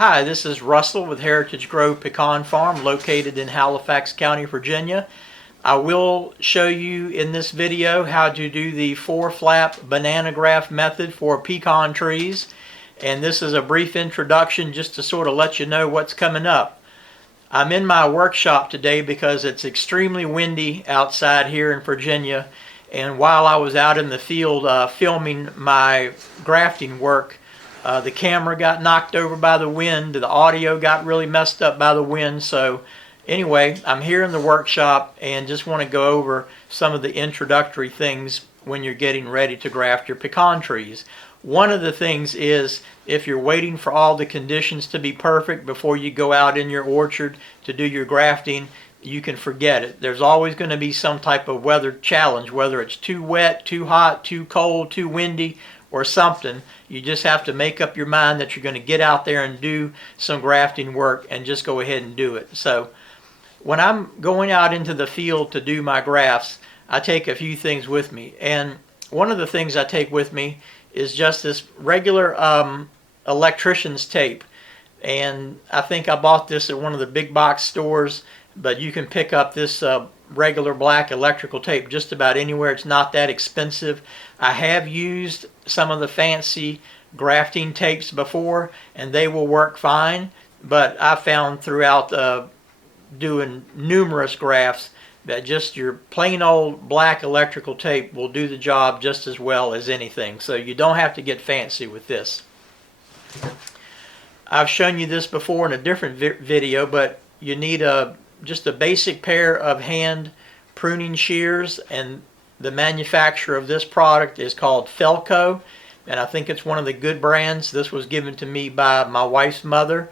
Hi, this is Russell with Heritage Grove Pecan Farm located in Halifax County, Virginia. I will show you in this video how to do the 4-flap banana graft method for pecan trees. And this is a brief introduction just to sort of let you know what's coming up. I'm in my workshop today because it's extremely windy outside here in Virginia. And while I was out in the field filming my grafting work, the camera got knocked over by the wind. The audio got really messed up by the wind. So anyway, I'm here in the workshop and just want to go over some of the introductory things when you're getting ready to graft your pecan trees. One of the things is, if you're waiting for all the conditions to be perfect before you go out in your orchard to do your grafting, you can forget it. There's always going to be some type of weather challenge, whether it's too wet, too hot, too cold, too windy, or something. You just have to make up your mind that you're going to get out there and do some grafting work and just go ahead and do it. So when I'm going out into the field to do my grafts, I take a few things with me. And one of the things I take with me is just this regular electrician's tape. And I think I bought this at one of the big box stores, but you can pick up this regular black electrical tape just about anywhere. It's not that expensive. I have used some of the fancy grafting tapes before and they will work fine, but I found throughout doing numerous grafts that just your plain old black electrical tape will do the job just as well as anything. So you don't have to get fancy with this. I've shown you this before in a different video, but you need just a basic pair of hand pruning shears, and the manufacturer of this product is called Felco, and I think it's one of the good brands. This was given to me by my wife's mother,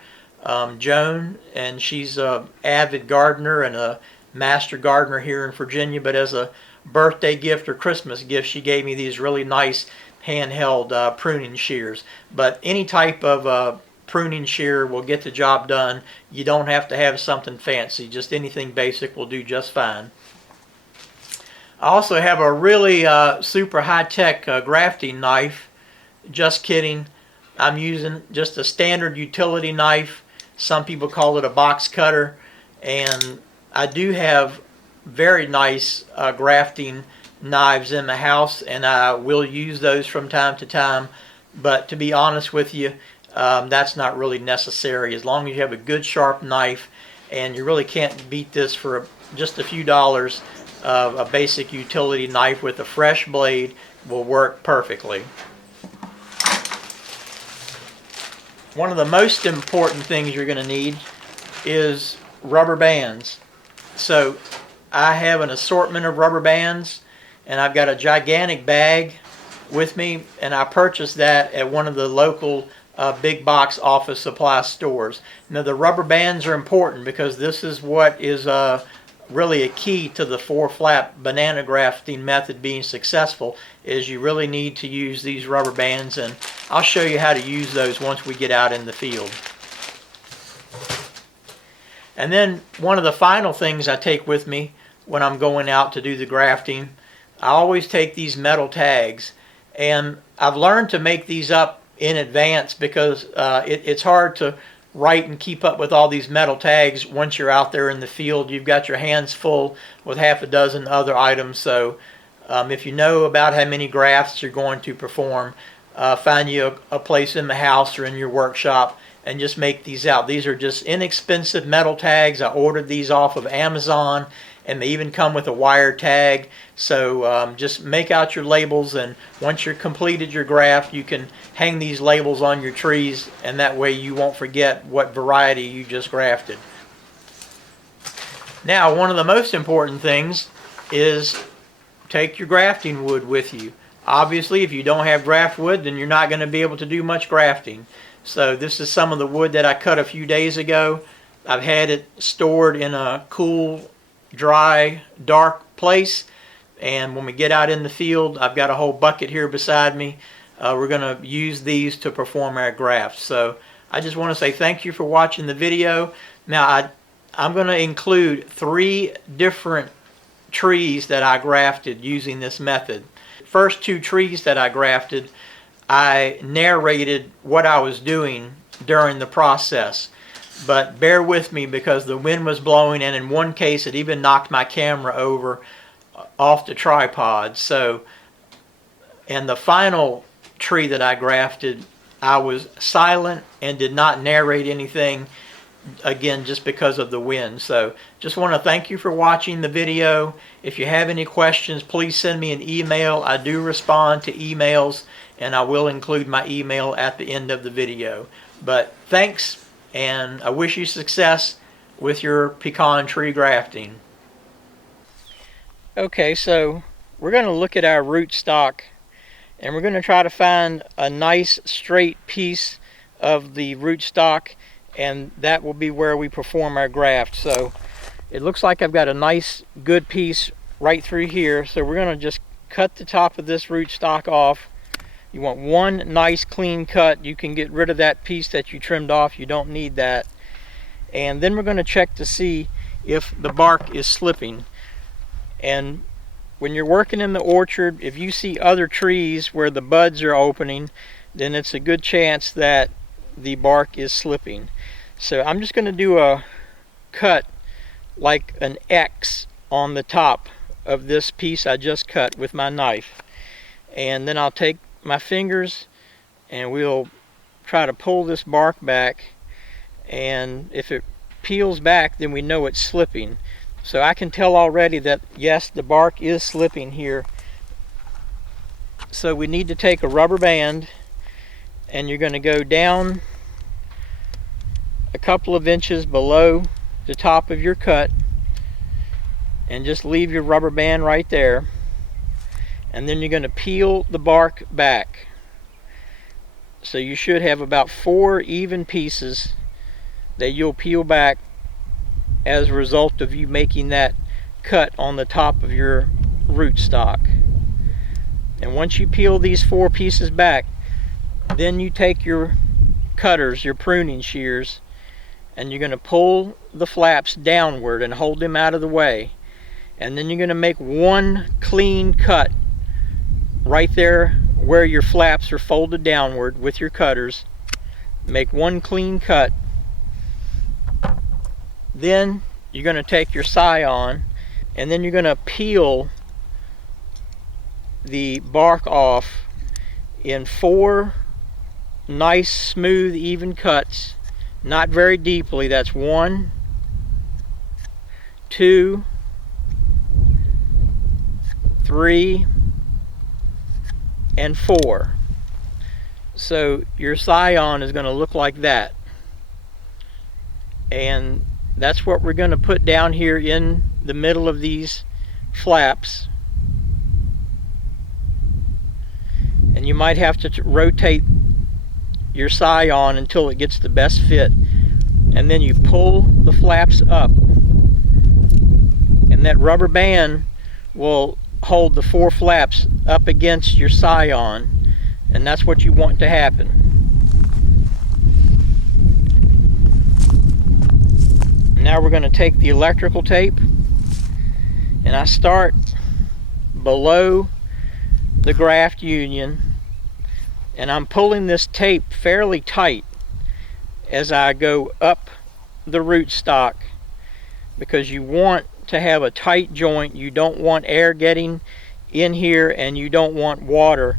Joan, and she's an avid gardener and a master gardener here in Virginia, but as a birthday gift or Christmas gift she gave me these really nice handheld pruning shears. But any type of pruning shear will get the job done. You don't have to have something fancy. Just anything basic will do just fine. I also have a really super high-tech grafting knife. Just kidding. I'm using just a standard utility knife. Some people call it a box cutter. And I do have very nice grafting knives in the house, and I will use those from time to time. But to be honest with you, that's not really necessary. As long as you have a good sharp knife, and you really can't beat this for just a few dollars. A basic utility knife with a fresh blade will work perfectly. One of the most important things you're going to need is rubber bands. So I have an assortment of rubber bands, and I've got a gigantic bag with me, and I purchased that at one of the local big box office supply stores. Now the rubber bands are important because this is what is really a key to the 4-flap banana grafting method being successful, is you really need to use these rubber bands, and I'll show you how to use those once we get out in the field. And then one of the final things I take with me when I'm going out to do the grafting, I always take these metal tags, and I've learned to make these up in advance because it's hard to write and keep up with all these metal tags once you're out there in the field. You've got your hands full with half a dozen other items. So if you know about how many grafts you're going to perform, find you a place in the house or in your workshop and just make these out. These are just inexpensive metal tags. I ordered these off of Amazon, and they even come with a wire tag. So just make out your labels, and once you're completed your graft, you can hang these labels on your trees, and that way you won't forget what variety you just grafted. Now, one of the most important things is take your grafting wood with you. Obviously, if you don't have graft wood, then you're not going to be able to do much grafting. So this is some of the wood that I cut a few days ago. I've had it stored in a cool, dry, dark place, and when we get out in the field, I've got a whole bucket here beside me. We're going to use these to perform our grafts. So I just want to say thank you for watching the video. Now I'm going to include 3 different trees that I grafted using this method. First 2 trees that I grafted, I narrated what I was doing during the process. But bear with me because the wind was blowing, and in one case it even knocked my camera over off the tripod. So, and the final tree that I grafted, I was silent and did not narrate anything, again, just because of the wind. So just want to thank you for watching the video. If you have any questions, please send me an email. I do respond to emails, and I will include my email at the end of the video. But thanks, and I wish you success with your pecan tree grafting. Okay, so we're going to look at our rootstock, and we're going to try to find a nice straight piece of the rootstock, and that will be where we perform our graft. So it looks like I've got a nice good piece right through here, so we're going to just cut the top of this rootstock off. You want one nice clean cut. You can get rid of that piece that you trimmed off. You don't need that. And then we're going to check to see if the bark is slipping. And when you're working in the orchard, if you see other trees where the buds are opening, then it's a good chance that the bark is slipping. So I'm just going to do a cut like an X on the top of this piece I just cut with my knife. And then I'll take my fingers and we'll try to pull this bark back, and if it peels back, then we know it's slipping. So I can tell already that yes, the bark is slipping here. So we need to take a rubber band, and you're going to go down a couple of inches below the top of your cut and just leave your rubber band right there. And then you're going to peel the bark back. So you should have about 4 even pieces that you'll peel back as a result of you making that cut on the top of your rootstock. And once you peel these 4 pieces back, then you take your cutters, your pruning shears, and you're going to pull the flaps downward and hold them out of the way. And then you're going to make one clean cut right there where your flaps are folded downward with your cutters. Make one clean cut. Then you're going to take your scion, and then you're going to peel the bark off in 4 nice, smooth, even cuts, not very deeply. That's 1, 2, 3, and 4. So your scion is going to look like that, and that's what we're going to put down here in the middle of these flaps. And you might have to rotate your scion until it gets the best fit, and then you pull the flaps up, and that rubber band will hold the 4 flaps up against your scion, and that's what you want to happen. Now we're going to take the electrical tape, and I start below the graft union, and I'm pulling this tape fairly tight as I go up the rootstock, because you want to have a tight joint. You don't want air getting in here, and you don't want water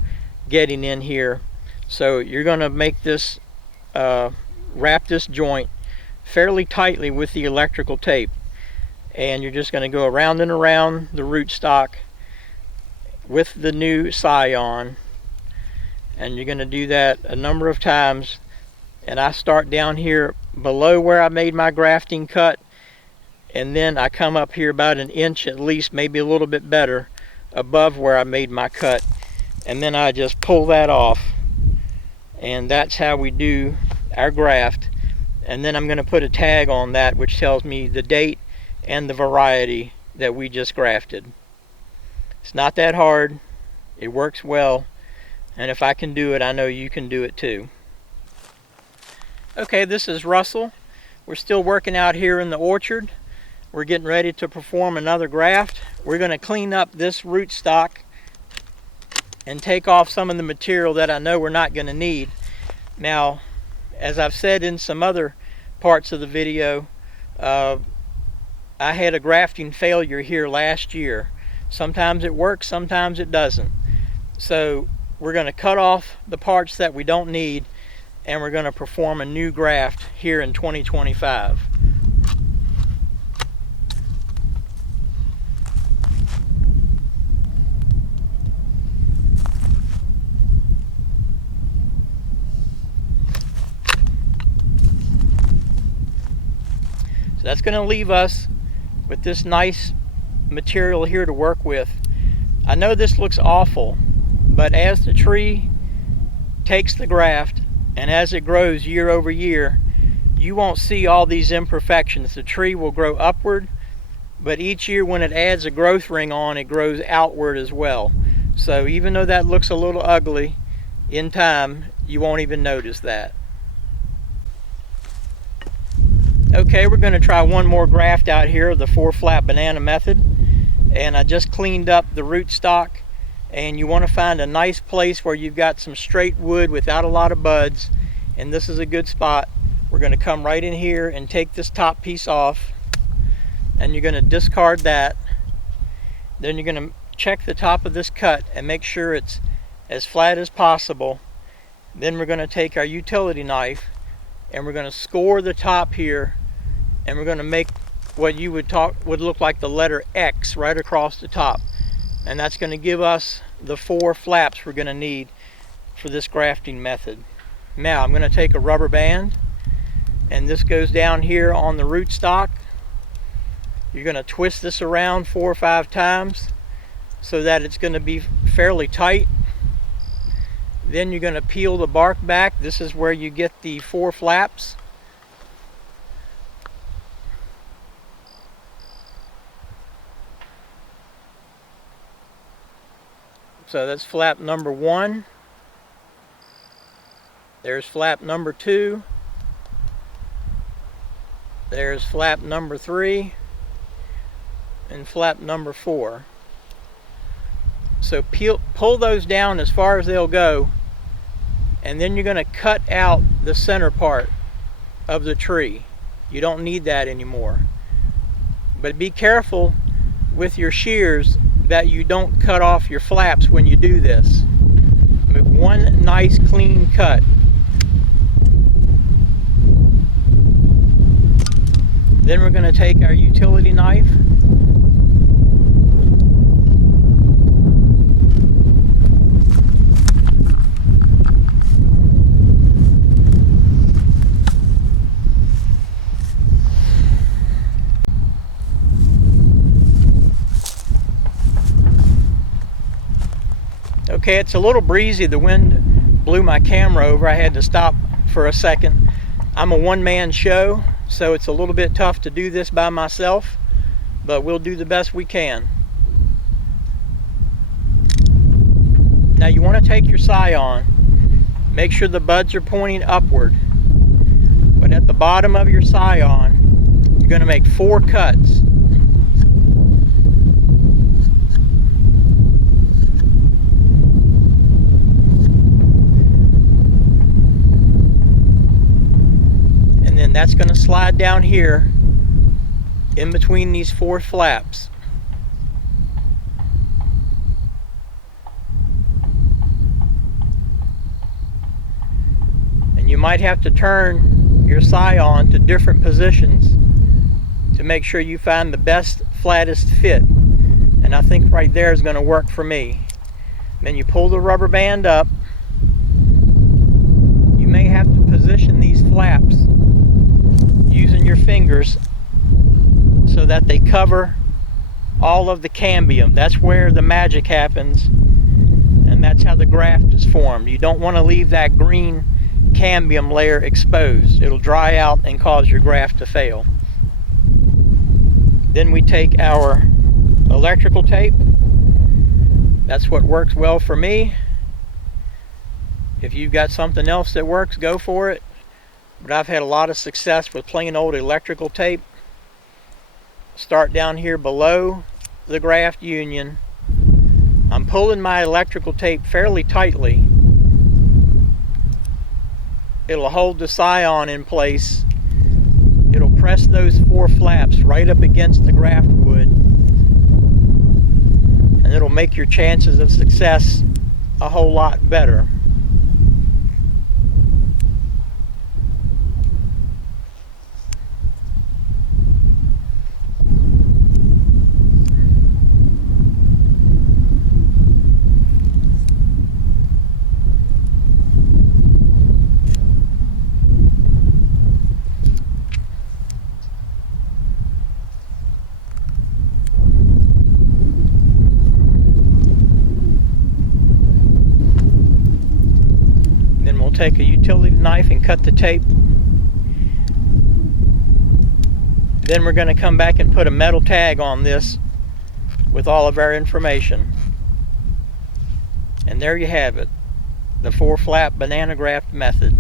getting in here. So you're going to make this wrap this joint fairly tightly with the electrical tape, and you're just going to go around and around the rootstock with the new scion, and you're going to do that a number of times. And I start down here below where I made my grafting cut, and then I come up here about 1 inch at least, maybe a little bit better, above where I made my cut, and then I just pull that off. And that's how we do our graft. And then I'm going to put a tag on that which tells me the date and the variety that we just grafted. It's not that hard. It works well, and if I can do it, I know you can do it too. Okay, this is Russell. We're still working out here in the orchard. We're getting ready to perform another graft. We're going to clean up this rootstock and take off some of the material that I know we're not going to need. Now, as I've said in some other parts of the video, I had a grafting failure here last year. Sometimes it works, sometimes it doesn't. So we're going to cut off the parts that we don't need, and we're going to perform a new graft here in 2025. So that's going to leave us with this nice material here to work with. I know this looks awful, but as the tree takes the graft and as it grows year over year, you won't see all these imperfections. The tree will grow upward, but each year when it adds a growth ring on, it grows outward as well. So even though that looks a little ugly, in time you won't even notice that. Okay, we're going to try one more graft out here of the 4-flap banana method. And I just cleaned up the rootstock, and you want to find a nice place where you've got some straight wood without a lot of buds, and this is a good spot. We're going to come right in here and take this top piece off, and you're going to discard that. Then you're going to check the top of this cut and make sure it's as flat as possible. Then we're going to take our utility knife and we're going to score the top here, and we're going to make what you would look like the letter X right across the top, and that's going to give us the 4 flaps we're going to need for this grafting method. Now I'm going to take a rubber band, and this goes down here on the rootstock. You're going to twist this around 4 or 5 times so that it's going to be fairly tight. Then you're going to peel the bark back. This is where you get the 4 flaps. So that's flap number 1. There's flap number 2. There's flap number 3. And flap number 4. So pull those down as far as they'll go, and then you're going to cut out the center part of the tree. You don't need that anymore. But be careful with your shears that you don't cut off your flaps when you do this. Make one nice clean cut. Then we're going to take our utility knife Okay, it's a little breezy. The wind blew my camera over. I had to stop for a second. I'm a one-man show, so it's a little bit tough to do this by myself, but we'll do the best we can. Now you want to take your scion. Make sure the buds are pointing upward. But at the bottom of your scion, you're going to make 4 cuts. And that's going to slide down here in between these 4 flaps. And you might have to turn your scion to different positions to make sure you find the best, flattest fit. And I think right there is going to work for me. Then you pull the rubber band up. You may have to position these flaps using your fingers so that they cover all of the cambium. That's where the magic happens, and that's how the graft is formed. You don't want to leave that green cambium layer exposed. It'll dry out and cause your graft to fail. Then we take our electrical tape. That's what works well for me. If you've got something else that works, go for it. But I've had a lot of success with plain old electrical tape. Start down here below the graft union. I'm pulling my electrical tape fairly tightly. it'll hold the scion in place. It'll press those 4 flaps right up against the graft wood, and it'll make your chances of success a whole lot better. We'll take a utility knife and cut the tape. Then we're going to come back and put a metal tag on this with all of our information. And there you have it, the 4-flap banana graft method.